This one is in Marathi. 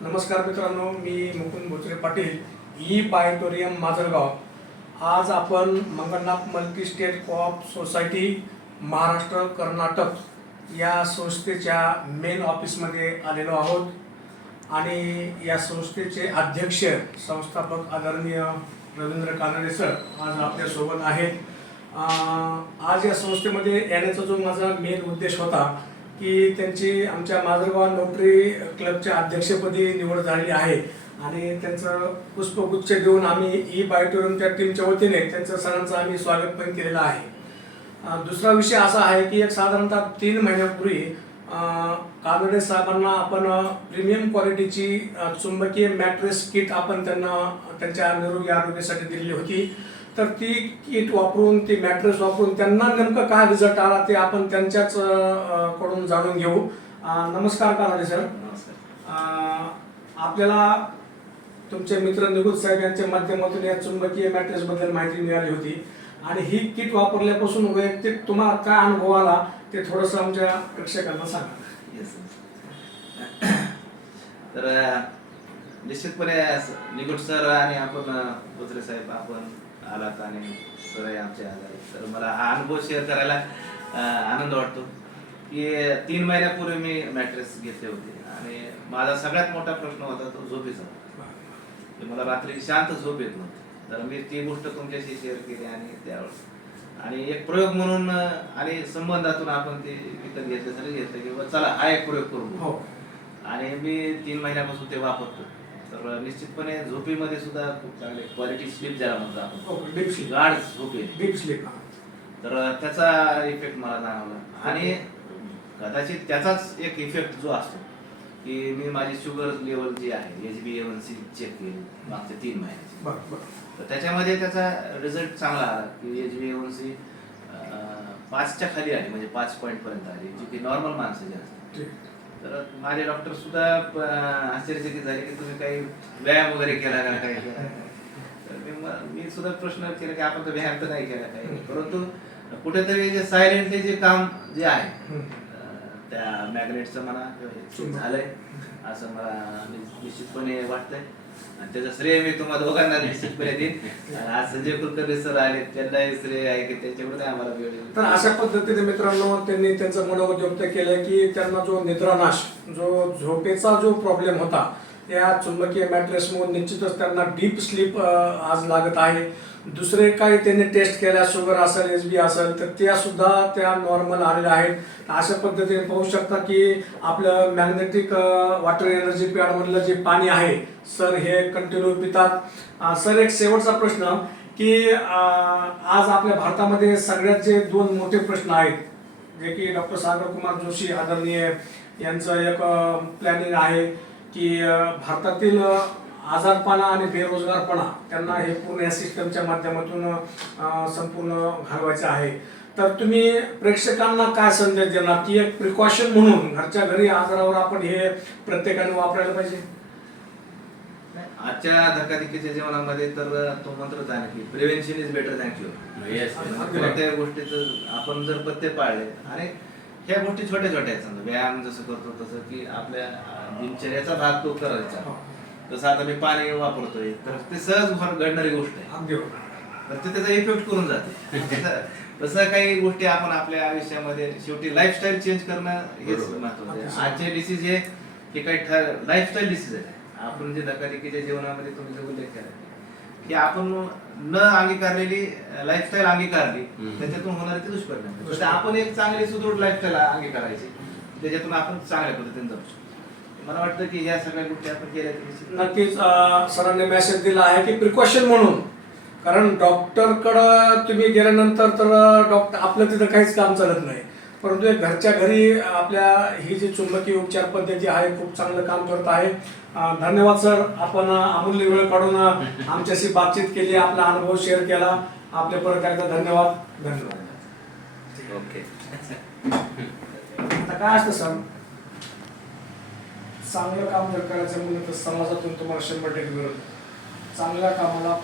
नमस्कार मित्रांनो, मी मुकुंद भोसले पाटील, ई बायोटोरियम माजलगाव. आज आपण Mangalnath multi state co-op society Maharashtra Karnataka या संस्थेच्या मेन ऑफिसमध्ये आलेलो आहोत आणि या संस्थेचे अध्यक्ष संस्थापक आदरणीय रवींद्र कानडे सर आज आपल्यासोबत आहेत. आज या संस्थेमध्ये येण्याचा जो माझा मेन उद्देश होता की त्यांची आमच्या माजलगाव नोटरी क्लबच्या अध्यक्षपदी निवड झालेली आहे आणि त्यांचं पुष्पगुच्छ देऊन आम्ही ई बायोटोरियमच्या टीमच्या वतीने त्यांचं सरांचं आम्ही स्वागत पण केलेलं आहे. दुसरा विषय असा आहे की एक साधारणतः 3 महिन्यापूर्वी कानडे साहेबांना आपण प्रीमियम क्वालिटीची चुंबकीय मॅट्रेस किट आपण त्यांना त्यांच्या निरोगी आरोग्यासाठी दिलेली होती. तर ती किट वापरून ती मॅट्रेस वापरून त्यांना नेमकं काय रिझल्ट आला ते आपण त्यांच्याच कडून जाणून घेऊ. नमस्कार कानडे सर. आपल्याला तुमचे मित्र निकुत साहेब यांच्या माध्यमातून या चुंबकीय मॅट्रेस बद्दल माहिती मिळाली होती आणि ही किट वापरल्यापासून वैयक्तिक तुम्हाला काय अनुभव आला ते थोडंसं आमच्या प्रेक्षकांना सांगा. तर निश्चितपणे निकुत सर आणि आपण भोसले साहेब आपण आलात आणि सर आमचे आले, तर मला हा अनुभव शेअर करायला आनंद वाटतो की 3 महिन्यापूर्वी मी मॅट्रेस घेतले होते आणि माझा सगळ्यात मोठा प्रश्न होता तो झोपेचा. मला रात्री शांत झोप येत नव्हती, तर मी ती गोष्ट तुमच्याशी शेअर केली आणि त्यावेळेस आणि एक प्रयोग म्हणून आणि संबंधातून आपण ते विकत घेतल्यासाठी घेतलं की चला हा एक प्रयोग करू. आणि मी 3 महिन्यापासून ते वापरतो. तर निश्चितपणे झोपेमध्ये सुद्धा खूप चांगले क्वालिटी स्लीप ज्याला म्हणतो आपण, गाढ झोप येते, डीप स्लीप. तर त्याचा इफेक्ट मला जाणवला आणि कदाचित त्याचाच एक इफेक्ट जो असतो की मी माझी शुगर लेवल जी आहे HbA1c चेक केली मागच्या 3 महिन्याची. तर त्याच्यामध्ये त्याचा रिझल्ट चांगला आला की HbA1c 5च्या खाली आली, म्हणजे 5 पॉईंट पर्यंत आली, जी की नॉर्मल माणसाची असते. तर माझे डॉक्टर सुद्धा आश्चर्यचकित झाले की तुम्ही काही व्यायाम वगैरे केला का काही केला. तर मी सुद्धा प्रश्न केला की आपण तर व्यायाम तर नाही केला काही, परंतु कुठेतरी जे सायलेंटली जे काम जे आहे त्या मॅग्नेटचं मला झालंय असं मला निश्चितपणे वाटतंय आणि त्याचं श्रेय मी तुम्हाला दोघांना निश्चितपणे देईन. आज संजय कुलकर्णी सर आले, त्यांनाही श्रेय आहे की त्याच्यामुळे आम्हाला वेळ. तर अशा पद्धतीने मित्रांनो त्यांनी त्यांचं मनोगत व्यक्त केलं की त्यांना जो निद्रानाश, जो झोपेचा जो प्रॉब्लेम होता त्या चुंबकीय मॅट्रेसमुळे निश्चितच त्यांना डीप स्लीप आज लागत आहे. दुसरे काही त्यांनी टेस्ट केल्या, शुगर असेल, HB असेल, तर त्या सुद्धा त्या नॉर्मल आलेल्या आहेत. अशा पद्धतीने पाहू शकता की आपलं मॅग्नेटिक वॉटर एनर्जी पॅडमधलं जे पाणी आहे सर हे कंटिन्यू पितात. सर एक शेवटचा प्रश्न की आज आपल्या भारतामध्ये सगळ्यात जे 2 मोठे प्रश्न आहेत जे की डॉक्टर सागर कुमार जोशी आदरणीय यांचं एक प्लॅनिंग आहे की भारतातील आजारपणा आणि बेरोजगारपणा त्यांना हे पूर्ण या सिस्टमच्या माध्यमातून संपूर्ण घालवायचे आहे. तर तुम्ही प्रेक्षकांना काय संदेश देणार की एक प्रिकॉशन म्हणून घरच्या घरी आजारावर आपण हे प्रत्येकाने वापरायला पाहिजे? आजच्या धकाधकीच्या जीवनामध्ये तर तो मंत्रच आहे की prevention is better than cure. कोणत्याही गोष्टीचं आपण जर पथ्य पाळले आणि ह्या गोष्टी छोट्या छोट्या आहेत, समजा व्यायाम जसं करतो तसं की आपल्या दिनचर्याचा भाग तो करायचा. जसं आता मी पाणी वापरतोय तर ते सहज घडणारी गोष्ट आहे, तर ते त्याचा इफेक्ट करून जाते. तसं काही गोष्टी आपण आपल्या आयुष्यामध्ये शेवटी लाईफस्टाईल चेंज करणं हेच महत्वाचं आहे. आजचे डिसीज हे काही लाईफस्टाईल डिसीज आहे. आपण जे धकाधकीच्या जीवनामध्ये तुम्ही जो उल्लेख केला की आपण न अंगीकारलेली लाईफस्टाईल अंगीकारली त्याच्यातून होणारे ते दुष्परिणाम. तर आपण एक चांगली सुदृढ लाईफस्टाईल अंगीकारायची, त्याच्यातून आपण चांगल्या पद्धतीने जाऊ शकतो. मला वाटतं की या सगळ्या गोष्टी आपण केल्या नक्कीच. सरांनी मेसेज दिला आहे की प्रिकॉशन म्हणून, कारण डॉक्टरकडं तुम्ही गेल्यानंतर तर डॉक्टर आपलं तिथं काहीच काम चालत नाही, परंतु एक घरच्या घरी आपल्या ही जी चुंबकीय उपचार पद्धती आहे खूप चांगलं काम करत आहे. धन्यवाद सर, आपण अमूल्य वेळ काढून आमच्याशी बातचीत केली, आपला अनुभव शेअर केला. आपल्या परत एकदा धन्यवाद. ओके. आता काय असतं सर, चांगलं काम जर करायचं म्हणलं तर समाजातून तुम्हाला 100% मिळेल. चांगल्या कामाला